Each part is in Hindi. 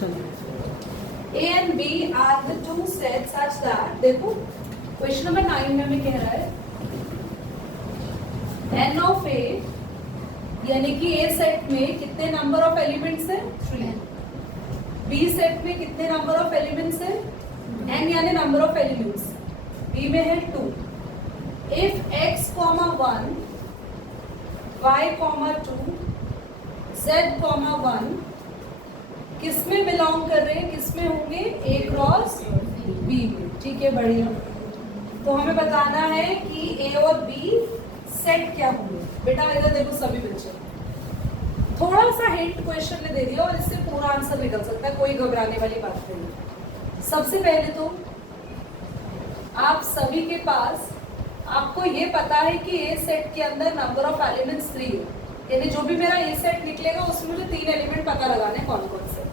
चलो A and B are the two sets such that, देखो क्वेश्चन नंबर 9 में हमें कह रहा है n of A यानी कि A सेट में कितने नंबर ऑफ एलिमेंट्स है 3, B सेट में कितने नंबर ऑफ एलिमेंट्स है n यानी नंबर ऑफ एलिमेंट्स, B में है 2। इफ x, 1 y, 2 z, 1 किस में बिलोंग कर रहे हैं, किस में होंगे A क्रॉस B में। ठीक है, बढ़िया। तो हमें बताना है कि A और B सेट क्या होंगे। बेटा इधर देखो सभी बच्चे, थोड़ा सा हिंट क्वेश्चन ने दे दिया और इससे पूरा आंसर निकल सकता है, कोई घबराने वाली बात नहीं। सबसे पहले तो आप सभी के पास आपको ये पता है कि A सेट के अंदर नंबर ऑफ एलिमेंट्स 3 है, यानी जो भी मेरा A सेट निकलेगा उसमें मुझे 3 एलिमेंट पता लगाने कौन कौन से।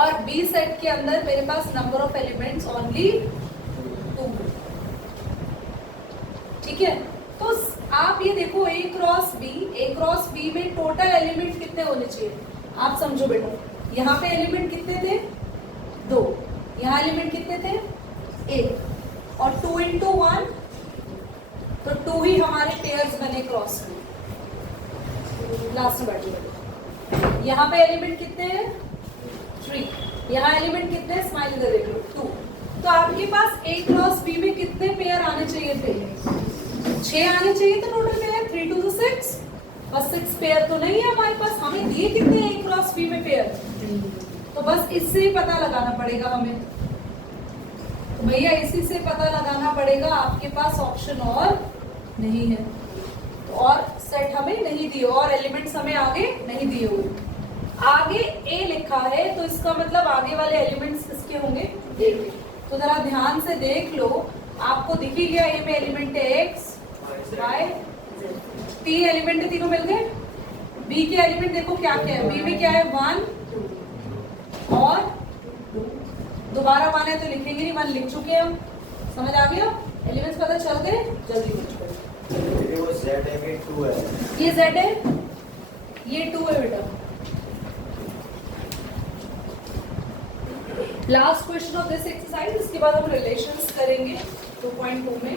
और B सेट के अंदर मेरे पास नंबर ऑफ एलिमेंट्स ओनली 2। ठीक है, तो आप ये देखो A क्रॉस B में टोटल एलिमेंट कितने होने चाहिए आप समझो बेटा। यहाँ पे एलिमेंट कितने थे 2, यहाँ एलिमेंट कितने थे 1 और 2 into 1 तो 2 ही हमारे पेयर्स बने क्रॉस में। लास्ट में बैठिए, यहाँ पे एलिमेंट कितने हैं 3, यहाँ एलिमेंट कितने स्माइल कर देख लो 2। तो आपके पास A क्रॉस B में कितने पेयर आने चाहिए थे 6 आने चाहिए थे टोटल पेयर, 3 to 6 और 6 पेयर तो नहीं है हमारे पास। हमें दिए कितने A क्रॉस B में पेयर, तो बस इससे ही पता लगाना पड़ेगा हमें। तो भैया इसी से पता लगाना पड़ेगा, आपके पास ऑप्शन और नहीं है। तो और सेट हमें नहीं दिए और एलिमेंट्स हमें आगे नहीं दिए हुए। आगे A लिखा है तो इसका मतलब आगे वाले एलिमेंट्स किसके होंगे A के। तो जरा ध्यान से देख लो, आपको दिख ही गया A में एलिमेंट है X, Y, Z, 3 एलिमेंट है, तीनों मिल गए। B के एलिमेंट देखो क्या क्या है, B में क्या है 1 और 2, दोबारा 1 है तो लिखेंगे नहीं, 1 लिख चुके हैं हम। समझ आ गया, एलिमेंट्स पता चल गए, जल्दी कुछ करो। वो Z है कि 2 है, ये Z है, ये 2 है बेटा। Last question of this exercise, इसके बाद हम रिलेशंस करेंगे 2.2 में।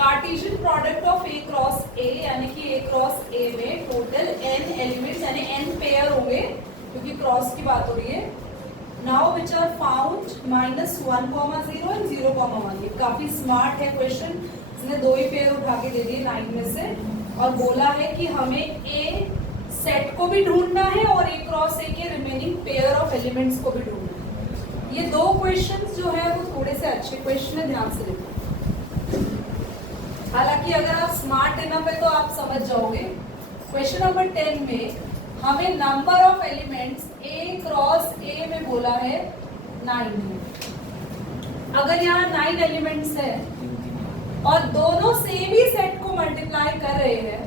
Cartesian product of A cross A यानी कि A क्रॉस A में टोटल n एलिमेंट्स यानी n पेयर होंगे क्योंकि क्रॉस की बात हो रही है। Now which are found -1, 0 and 0, 1। ये काफी स्मार्ट है क्वेश्चन, इसने 2 ही पेयर उठा के दे दिए 9 में से और बोला है कि हमें A सेट को भी ढूंढना है और A क्रॉस A के रिमेनिंग पेयर ऑफ एलिमेंट्स को भी ढूंढना है। ये 2 क्वेश्चंस जो है वो थोड़े से अच्छे क्वेश्चन है, ध्यान से देखो। हालांकि अगर आप स्मार्ट इनफ है तो आप समझ जाओगे। क्वेश्चन नंबर 10 में हमें number of elements A cross A में बोला है 9। अगर यहाँ 9 एलिमेंट्स है और दोनों सेम ही सेट को मल्टीप्लाई कर रहे हैं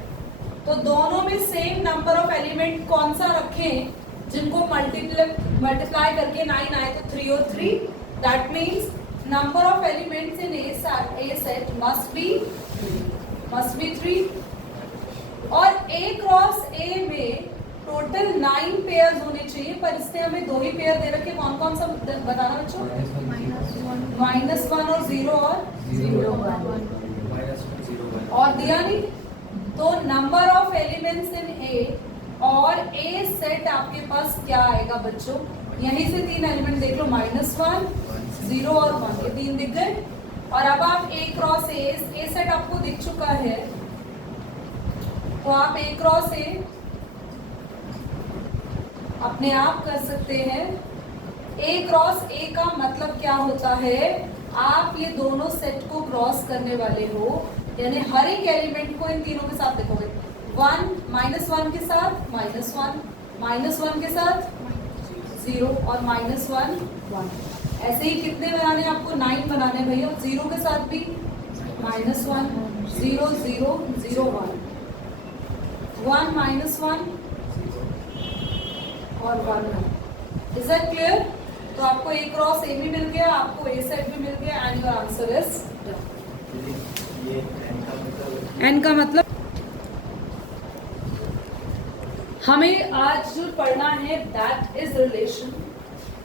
तो दोनों में सेम नंबर ऑफ एलिमेंट कौन सा रखें जिनको मल्टीप्लाई करके 9 आए तो 3 और 3। That means number of elements in A set must be 3 और A क्रॉस A में टोटल 9 पेयर्स होने चाहिए, पर इससे हमें 2 ही पेयर दे रखे। कौन कौन सा बताना बच्चों, -1 और 0 और 0, 1 और दिया नहीं। तो number of elements in A और A सेट आपके पास क्या आएगा बच्चों, यहीं से 3 एलिमेंट देख लो, -1, 0 और 1, ये 3 दिख गए। और अब आप A क्रॉस A सेट आपको दिख चुका है तो आप A क्रॉस A अपने आप कर सकते हैं। A क्रॉस A का मतलब क्या होता है, आप ये दोनों सेट को क्रॉस करने वाले हो, यानी हर एक एलिमेंट को इन तीनों के साथ देखोगे। 1 -1 के साथ -1, -1 के साथ 0 और -1 1। ऐसे ही कितने बनाने आपको 9 बनाने भैया। 0 के साथ भी -1, 0 0 0 1, 1 -1 और 1। Is that clear? तो आपको A क्रॉस A भी मिल गया, आपको A सेट भी मिल गया एंड योर आंसर इज ये n का मतलब हमें आज जो पढ़ना है दैट इज रिलेशन।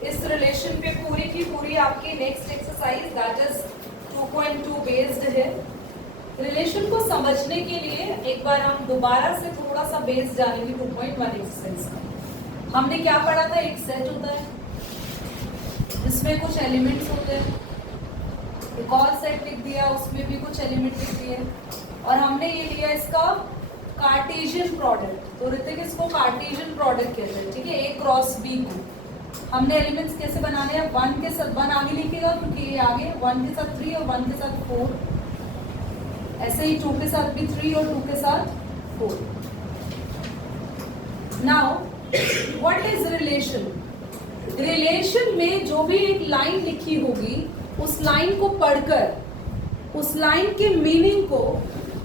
इस रिलेशन पे पूरी की पूरी आपकी next exercise that is 2.2 based है। रिलेशन को समझने के लिए एक बार हम दोबारा से थोड़ा सा बेस जानेंगे 2.1 एक्सरसाइज का। हमने क्या पढ़ा था, एक सेट होता है जिसमें कुछ एलिमेंट्स होते हैं, एक और सेट लिख दिया उसमें भी कुछ एलिमेंट लिख दिए, और हमने ये लिया इसका कार्टेशियन प्रोडक्ट। तो ऋतिक इसको कार्टेशियन प्रोडक्ट कहते हैं, ठीक है। ए क्रॉस बी को हमने एलिमेंट्स कैसे बनाने हैं, 1 के साथ 1 आगे लिखेगा क्योंकि ये आगे 1 के साथ 3 और 1 के साथ 4, ऐसे ही 2 के साथ भी 3 और 2 के साथ 4। Now what is relation? Relation में जो भी एक लाइन लिखी होगी उस लाइन को पढ़कर उस लाइन के मीनिंग को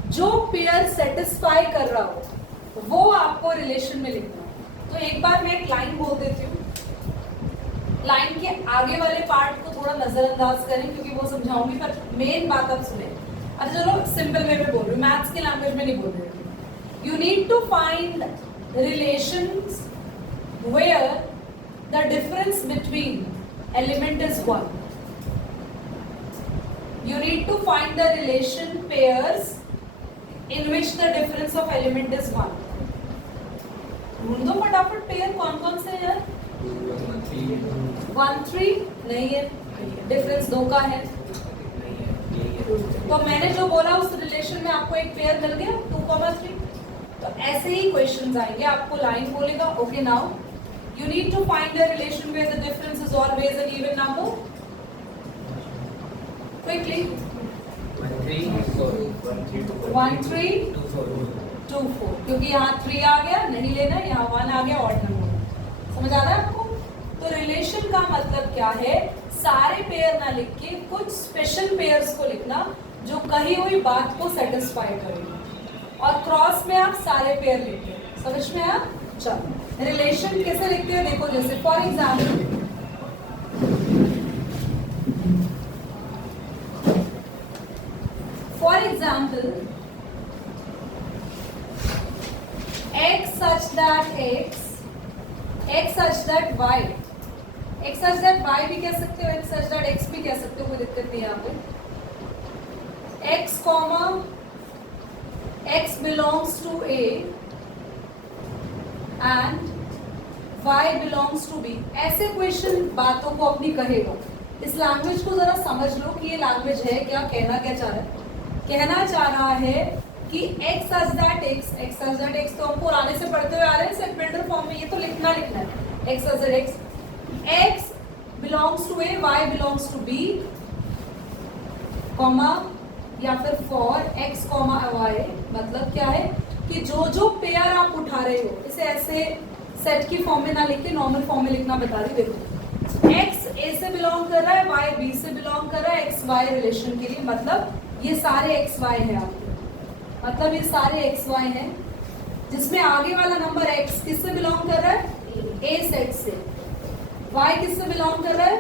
जो पेयर सेटिस्फाई कर रहा हो वो आपको रिलेशन में लिखना है। तो एक बार मैं एक लाइन बोल देती हूँ, लाइन के आगे वाले पार्ट को थोड़ा नजरअंदाज करें क्योंकि वो समझाऊंगी, पर मेन बात आप सुने। अच्छा चलो सिंपल वे में बोल रही हूँ, मैथ्स के लैंग्वेज में नहीं बोल रही हूँ। You need to find relations where the difference between element is 1। You need to find the relation pairs in which the difference of element is 1. ढूंढ दो फटाफट पेयर कौन कौन से हैं यार। 1 3 नहीं है, डिफरेंस 2 का है। तो मैंने जो बोला उस रिलेशन में आपको एक पेयर मिल गया 2,3। तो ऐसे ही क्वेश्चंस आएंगे, आपको लाइन बोलेगा okay now you need to find the relation where the difference is always an even number. Quickly. 1 3 2 4, क्योंकि यहाँ 3 आ गया नहीं लेना, यहाँ 1 आ गया ऑड नंबर। समझ आ रहा है आपको? तो रिलेशन का मतलब क्या है, सारे पेयर ना लिख के कुछ स्पेशल पेयर्स को लिखना जो कही हुई बात को सेटिस्फाई करेगा, और क्रॉस में आप सारे पेयर लिखते हैं। समझ में आया? चलो रिलेशन कैसे लिखते हैं देखो, जैसे for example x such that x such that y, x such that y भी कह सकते हो, x such that x भी कह सकते हो, कोई दिक्कत नहीं है यहाँ पे। x comma x belongs to a and y belongs to b, ऐसे क्वेश्चन बातों को अपनी कहेगा। इस लैंग्वेज को जरा समझ लो कि ये लैंग्वेज है क्या, कहना क्या चाह रहा है। कहना चाह रहा है कि x such that x तो हम पुराने से पढ़ते हुए आ रहे हैं सेट बिल्डर फॉर्म में, ये तो लिखना है x such that x belongs to a, y belongs to b, comma या फिर फॉर x कॉमा y। मतलब क्या है कि जो जो पेयर आप उठा रहे हो इसे ऐसे सेट की फॉर्म में ना लिख के नॉर्मल फॉर्म में लिखना बता रही। देखो x a से बिलोंग कर रहा है, y b से बिलोंग कर रहा है x y रिलेशन के लिए, मतलब ये सारे x y है आपके, मतलब ये सारे x y हैं जिसमें आगे वाला नंबर x किससे बिलोंग कर रहा है, a सेट से, y किससे बिलोंग कर रहा है,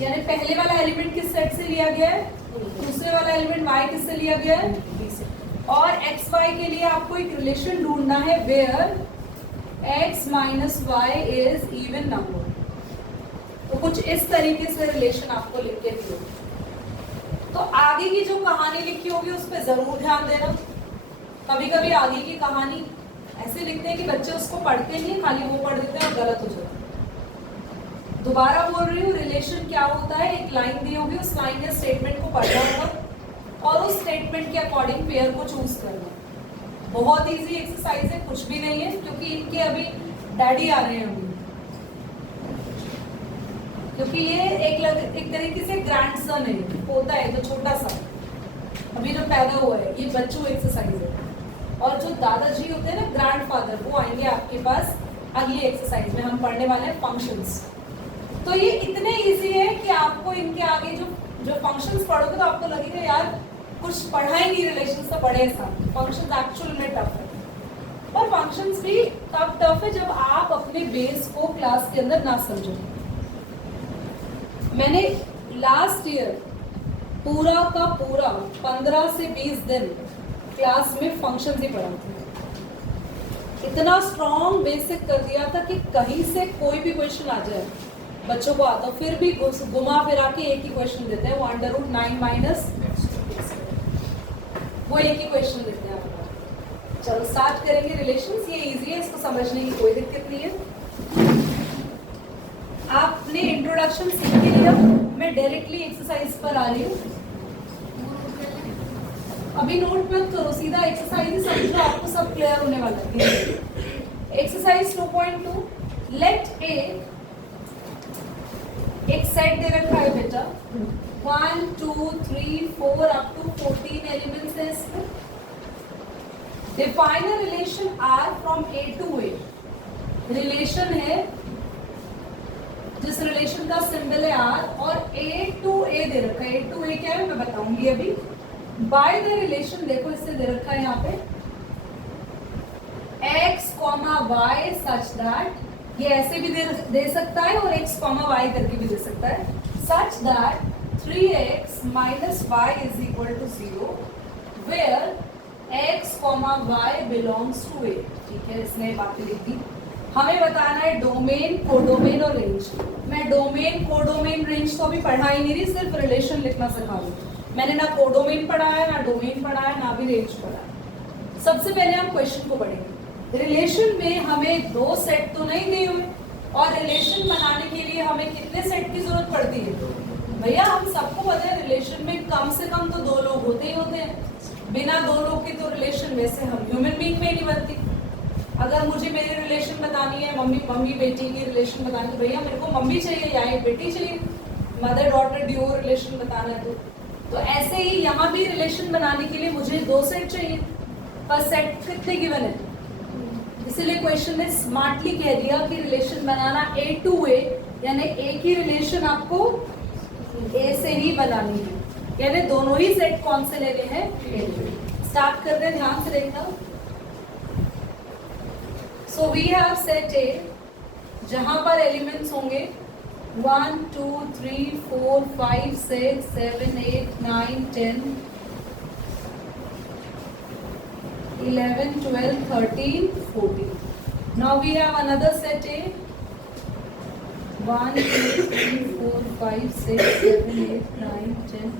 यानी पहले वाला एलिमेंट किस सेट से लिया गया है, दूसरे वाला एलिमेंट y किससे लिया गया है, b से। और x y के लिए आपको एक रिलेशन ढूंढना है where x minus y is even number. तो कुछ इस तरीके से रिलेशन आपको लिख के दिए। तो आगे की जो कहानी लिखी होगी उस पर जरूर ध्यान देना। कभी कभी आगे की कहानी ऐसे लिखते हैं कि बच्चे उसको पढ़ते नहीं, खाली वो पढ़ देते हैं और गलत हो जाता है। दोबारा बोल रही हूँ, रिलेशन क्या होता है, एक लाइन दी होगी, उस लाइन या स्टेटमेंट को पढ़ना होगा और उस स्टेटमेंट के अकॉर्डिंग पेयर को चूज करना। बहुत इजी एक्सरसाइज है, कुछ भी नहीं है, क्योंकि इनके अभी डैडी आ रहे हैं अभी, क्योंकि ये एक तरीके से ग्रैंड सन है, होता है तो छोटा सा अभी जो पैदा हुआ है, ये बच्चों एक्सरसाइज है। और जो दादाजी होते हैं ना, ग्रैंड फादर, वो आएंगे आपके पास अगली एक्सरसाइज में। हम पढ़ने वाले हैं फंक्शंस। तो ये इतने इजी है कि आपको इनके आगे जो फंक्शंस पढ़ोगे तो आपको लगेगा यार कुछ पढ़ा ही नहीं, रिलेशन तो बड़े साथ। फंक्शंस एक्चुअल में टफ है, और फंक्शंस भी तब टफ है जब आप अपने बेस को क्लास के अंदर ना समझो। मैंने लास्ट ईयर पूरा का पूरा 15 से 20 दिन क्लास में फंक्शंस ही पढ़ा थे। इतना स्ट्रॉन्ग बेसिक कर दिया था कि कहीं से कोई भी क्वेश्चन आ जाए बच्चों को आता, फिर भी घुमा फिरा के एक ही क्वेश्चन देते हैं, वो अंडर रूट 9 माइनस वो एक ही क्वेश्चन देते हैं आपको। चलो स्टार्ट करेंगे रिलेशंस। ये इजी है, इसको समझने की कोई दिक्कत नहीं है। आपने इंट्रोडक्शन सीख के लिया, मैं डायरेक्टली एक्सरसाइज पर आ रही हूँ। अभी नोट मत करो, सीधा एक्सरसाइज ही समझो, आपको सब क्लियर होने वाला है। एक्सरसाइज 2.2, लेट एक सेट दे रखा है बेटा, 1 2 3 4 अप टू 14 एलिमेंट्स है इसमें। Define a relation R from A to A. Relation है जिस रिलेशन का सिंबल है आर और ए टू ए दे रखा है। ए टू ए क्या है मैं बताऊंगी अभी। बाय द रिलेशन देखो इससे दे रखा है यहाँ पे x, y सच दैट, ये ऐसे भी दे सकता है और x, y करके भी दे सकता है, such that 3x minus y is equal to 0 where x, y belongs to a। ठीक है, इसने बातें लिख दी। हमें बताना है डोमेन, कोडोमेन और रेंज। मैं डोमेन, कोडोमेन, रेंज तो अभी पढ़ा ही नहीं रही, सिर्फ रिलेशन लिखना सिखा रही। मैंने ना कोडोमेन पढ़ा है, ना डोमेन पढ़ा है, ना भी रेंज पढ़ा है। सबसे पहले हम क्वेश्चन को पढ़ेंगे। रिलेशन में हमें दो सेट तो नहीं दिए हुए, और रिलेशन बनाने के लिए हमें कितने सेट की जरूरत पड़ती है भैया? हम सबको पता है रिलेशन में कम से कम तो दो लोग होते ही होते हैं। बिना दो लोग के तो रिलेशन वैसे हम ह्यूमन बीइंग में नहीं बनती। अगर मुझे मेरी रिलेशन बतानी है, मम्मी बेटी की रिलेशन बतानी है, भैया मेरे को मम्मी चाहिए या एक बेटी चाहिए, मदर डॉटर ड्यूओ रिलेशन बताना है तो ऐसे ही यहाँ भी रिलेशन बनाने के लिए मुझे दो सेट चाहिए, पर सेट कितने गिवन है? इसीलिए क्वेश्चन ने स्मार्टली कह दिया कि रिलेशन बनाना ए टू ए, यानी एक ही रिलेशन आपको ए से ही बनानी है, यानी दोनों ही सेट कौन से लेने हैं? स्टार्ट कर रहे, ध्यान से देखना। So we have set A जहां पर एलिमेंट्स होंगे 1 2 3 4 5 6 7 8 9 10 11 12 13 14। Now we have another set A, 1 2 3 4 5 6 7 8 9 10।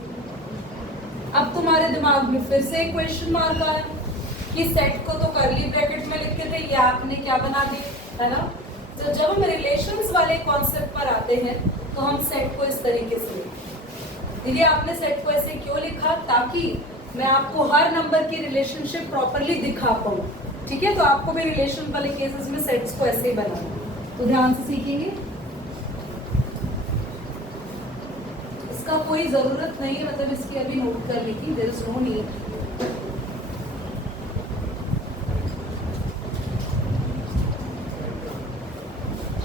अब तुम्हारे दिमाग में फिर से एक क्वेश्चन मार्क आया कि सेट को तो करली ब्रैकेट में लिखते थे, ये आपने क्या बना दिया, है ना? तो जब हम रिलेशंस वाले कॉन्सेप्ट पर आते हैं तो हम सेट को इस तरीके से लिखते। देखिए आपने सेट को ऐसे क्यों लिखा? ताकि मैं आपको हर नंबर की रिलेशनशिप प्रॉपरली दिखा पाऊँ। ठीक है, तो आपको भी रिलेशन वाले केसेस में सेट्स को ऐसे ही बनाना, तो ध्यान से सीखेंगे। इसका कोई जरूरत नहीं है, मतलब इसकी अभी नोट कर ली थी, देयर इज नो नीड।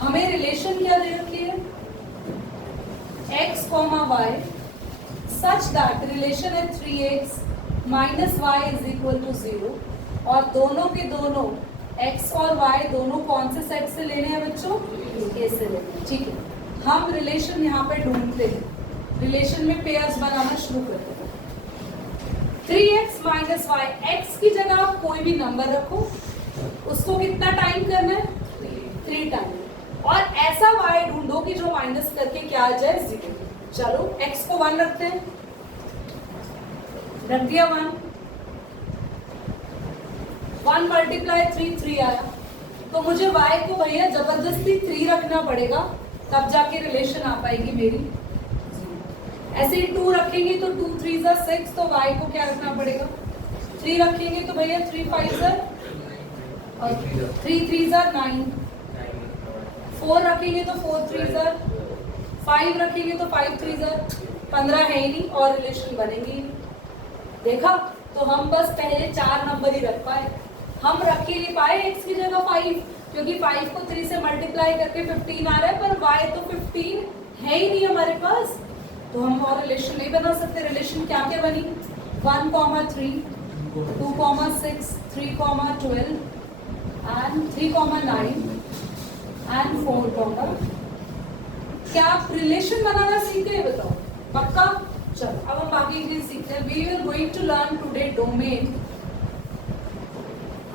हमें रिलेशन क्या दे रखी है? x, y such that relation है 3x minus y is equal to 0, और दोनों के दोनों x और y दोनों कौन से सेट से लेने हैं बच्चों? ए से लेने हैं। ठीक है, हम रिलेशन यहाँ पे ढूंढते हैं, रिलेशन में पेयर्स बनाना शुरू करते हैं। 3x माइनस y, x की जगह आप कोई भी नंबर रखो, उसको कितना टाइम करना है? 3 टाइम, और ऐसा y ढूंढो कि जो माइनस करके क्या आ जाए? 0। चलो x को 1 रखते हैं, रख दिया 1 मल्टीप्लाई 3 आया, तो मुझे y को भैया जबरदस्ती 3 रखना पड़ेगा, तब जाके रिलेशन आ पाएगी मेरी। ऐसे ही 2 रखेंगे तो 2 3 ज़ा 6, तो y को क्या रखना पड़ेगा? 3 रखेंगे तो भैया 3 5 ज़ा और 3 3 ज़ा 9, 4 रखेंगे तो 4 3 ज़ा 5 रखेंगे तो 5 3 ज़ा 15 है ही नहीं, और रिलेशन बनेगी ही नहीं। देखा, तो हम बस पहले 4 नंबर ही रख पाए, हम रख ही नहीं पाए x की जगह 5, क्योंकि 5 को 3 से मल्टीप्लाई करके 15 आ रहा है, पर y तो 15 है ही नहीं हमारे पास, तो हम और रिलेशन नहीं बना सकते। रिलेशन क्या क्या बनी? 1, 3, 2, 6, 3, 12 एंड 3, 9 एंड 4, क्या आप रिलेशन बनाना सीखते हैं? बताओ, पक्का? चलो अब हम बाकी चीज सीखते हैं। We are going to learn today domain,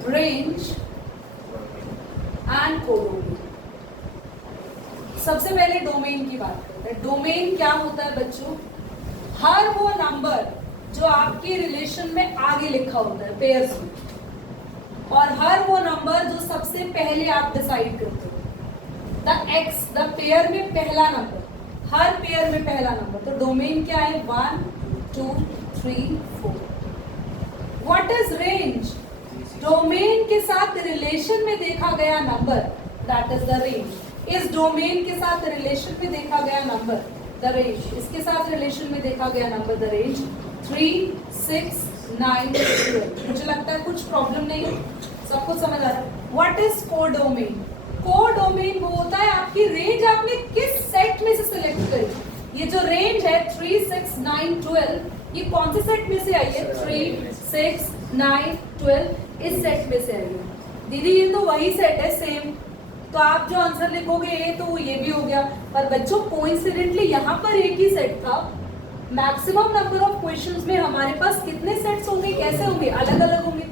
range and codomain. सबसे पहले डोमेन की बात करते हैं। डोमेन क्या होता है बच्चों? हर वो नंबर जो आपके रिलेशन में आगे लिखा होता है पेयर्स में, और हर वो नंबर जो सबसे पहले आप डिसाइड करते हो। द पेयर में पहला नंबर, हर पेयर में पहला नंबर। तो डोमेन क्या है? 1 2 3 4। What is range? डोमेन के साथ रिलेशन में देखा गया number, that is the range. इस डोमेन के साथ रिलेशन में देखा गया नंबर, द रेंज। इसके साथ रिलेशन में देखा गया नंबर, द रेंज। 3 6 9 12। मुझे लगता है कुछ प्रॉब्लम नहीं है, सब कुछ समझ आ रहा है। What is codomain? कोडोमेन वो होता है आपकी रेंज आपने किस सेट में से सिलेक्ट करी। ये जो रेंज है 3 6 9 12, ये कौन से सेट में से आई है? 3 6 9 12, इस सेट में से आई है। दीदी ये तो वही सेट है सेम, तो आप जो आंसर लिखोगे ये तो ये भी हो गया। पर बच्चों कोइंसिडेंटली यहाँ पर एक ही सेट था। मैक्सिमम नंबर ऑफ क्वेश्चंस में हमारे पास कितने सेट्स होंगे, कैसे होंगे? अलग अलग होंगे।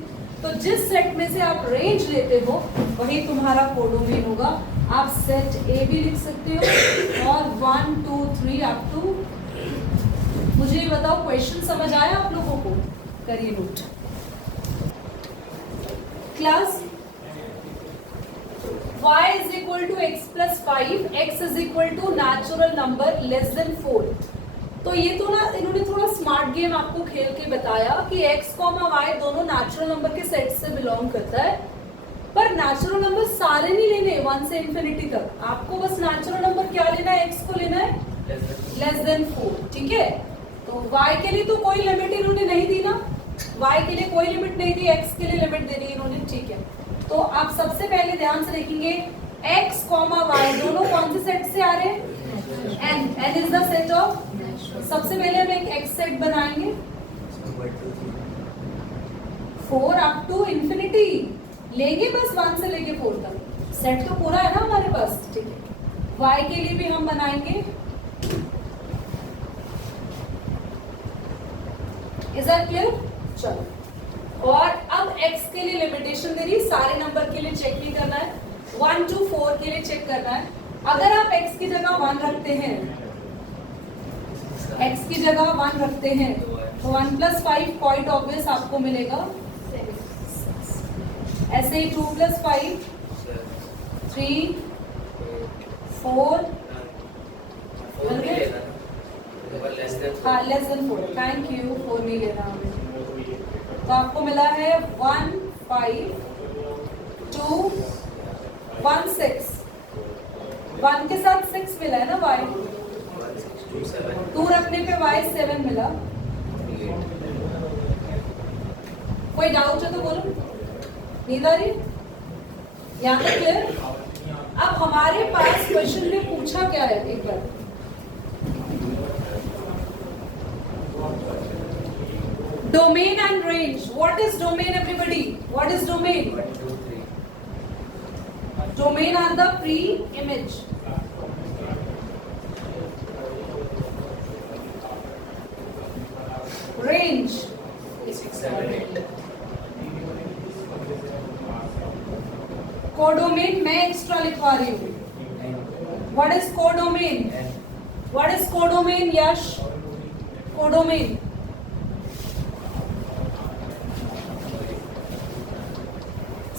तो जिस सेट में से आप रेंज लेते हो वही तुम्हारा कोडोमेन होगा। आप सेट ए भी लिख सकते हो और 1 2 3 अप टू। मुझे ये बताओ क्वेश्चन समझ आया आप लोगों को? करिए note. Class y is equal to x plus 5, x is equal to natural number less than 4। तो ये तो ना इन्होंने थोड़ा स्मार्ट गेम आपको खेल के बताया कि x, y दोनों नेचुरल नंबर के सेट से बिलोंग करता है। पर नेचुरल नंबर सारे नहीं लेने 1 से इंफिनिटी तक। आपको बस नेचुरल नंबर क्या लेना है? x को लेना है लेस देन 4। ठीक है, तो y के लिए तो कोई लिमिट इन्होंने नहीं दी ना, y के लिए कोई लिमिट नहीं दी, x के लिए लिमिट दे दी इन्होंने। ठीक है, तो आप सबसे पहले ध्यान से देखेंगे x, y दोनों कौन से सेट से आ रहे हैं? n is the set of. सबसे पहले हम एक x सेट बनाएंगे 4 अप टू इंफिनिटी लेंगे, बस 1 से लेके 4 तक। सेट तो पूरा है ना हमारे पास। ठीक है, y के लिए भी हम बनाएंगे। Is that clear? चलो, और अब x के लिए लिमिटेशन दे रही, सारे नंबर के लिए चेक नहीं करना है, 1 to 4 के लिए चेक करना है। अगर आप x की जगह 1 रखते हैं, x की जगह 1 रखते हैं तो 1 plus 5 पॉइंट ऑब्वियस आपको मिलेगा। ऐसे ही 2 plus 5 3 4 हाँ लेस देन 4। थैंक यू, 4 नहीं लेना हमें। तो आपको मिला है 1 5 2 1 6। 1 के साथ 6 मिला है ना y, 2 रखने पे y 7 मिला। कोई डाउट है तो बोलो। नींद आ रही? यहाँ तक क्लियर? अब हमारे पास क्वेश्चन में पूछा क्या है एक बार। Domain and range. What is domain, everybody? What is domain? 1 2 3. Domain are the pre-image. Range. 6 7 8. Codomain मैं एक्स्ट्रा लिखवा रही हूँ। What is codomain? What is codomain, Yash? Codomain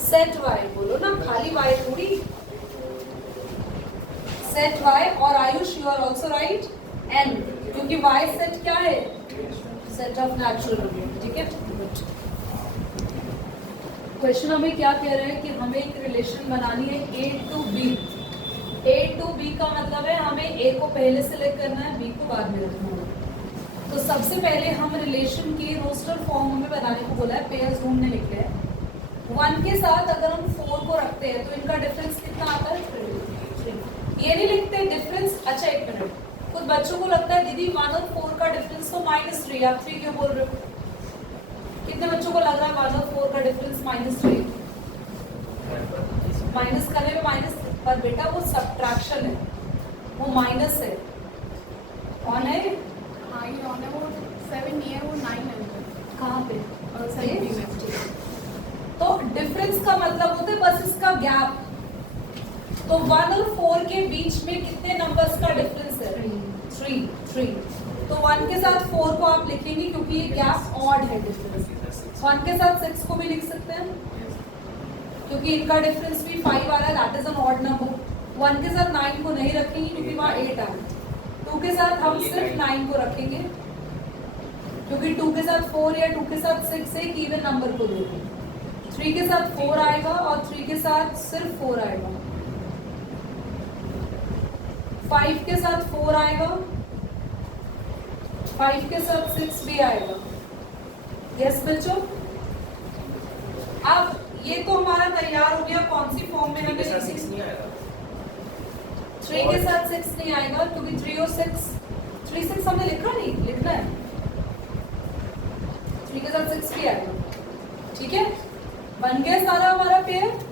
set y बोलो ना, खाली y थोड़ी। सेट y और Ayush you are also right n, क्योंकि y सेट क्या है? Set of natural number. ठीक है, क्वेश्चन हमें क्या कह रहा है कि हमें एक रिलेशन बनानी है a to b। a to b का मतलब है हमें a को पहले सेलेक्ट करना है, b को बाद में रखना है। तो सबसे पहले हम रिलेशन के रोस्टर फॉर्म में बनाने को बोला है, पेयर्स ढूंढने निकले हैं। 1 के साथ अगर हम 4 को रखते हैं तो इनका डिफरेंस कितना आता है? 3। ये नहीं लिखते डिफरेंस। अच्छा एक मिनट, कुछ बच्चों को लगता है दीदी 1 और 4 का डिफरेंस तो -3, आप 3 क्यों बोल रहे हो? कितने बच्चों को लग रहा है 1 और 4 का डिफरेंस -3? माइनस करने में माइनस, पर बेटा वो सब्ट्रैक्शन है, वो माइनस है। ऑन है? हाँ ये ऑन है, वो 7 नहीं है, वो 9 है। कहाँ पे? और 7 में। तो डिफरेंस का मतलब होता है बस इसका गैप, तो 1 और 4 के बीच में कितने नंबर्स का डिफरेंस है? 3। तो 1 के साथ 4 को आप लिखेंगे क्योंकि ये गैप ऑड है डिफरेंस। 1 के साथ 6 को भी लिख सकते हैं क्योंकि इनका डिफरेंस भी 5 आ रहा है, that is an odd number. 1 के साथ 9 को नहीं रखेंगे क्योंकि वहाँ 8 आ रहा है। 2 के साथ हम सिर्फ 9 को रखेंगे क्योंकि 2 के साथ 4 या 2 के साथ 6 एक इवन नंबर को देंगे। 3 के साथ 4 आएगा और 3 के साथ सिर्फ 4 आएगा। 5 के साथ 4 आएगा, 5 के साथ 6 भी आएगा। यस बच्चों, अब ये तो हमारा तैयार हो गया। कौन सी फॉर्म में हमें 6 नहीं आएगा। 3 के साथ 6 नहीं आएगा क्योंकि 3 और 6 हमने लिखा नहीं, लिखना है। 3 के साथ 6 भी आएगा। ठीक है, बन गया सारा हमारा पेयर।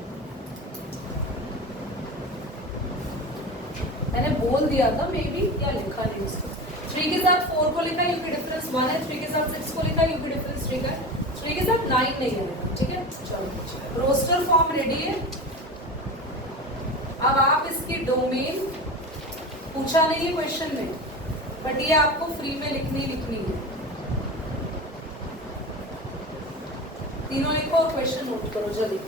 मैंने बोल दिया था मे बी, या लिखा नहीं उसको। 3 के साथ 4 को लिखा क्योंकि डिफरेंस 1 है। 3 के साथ 6 को लिखा क्योंकि डिफरेंस 3 का है। 3 के साथ 9 नहीं है। ठीक है, चलो रोस्टर फॉर्म रेडी है। अब आप इसकी डोमेन पूछा नहीं है क्वेश्चन में, बट ये आपको फ्री में लिखनी है। तीनों लिखो और क्वेश्चन नोट करो जल्दी।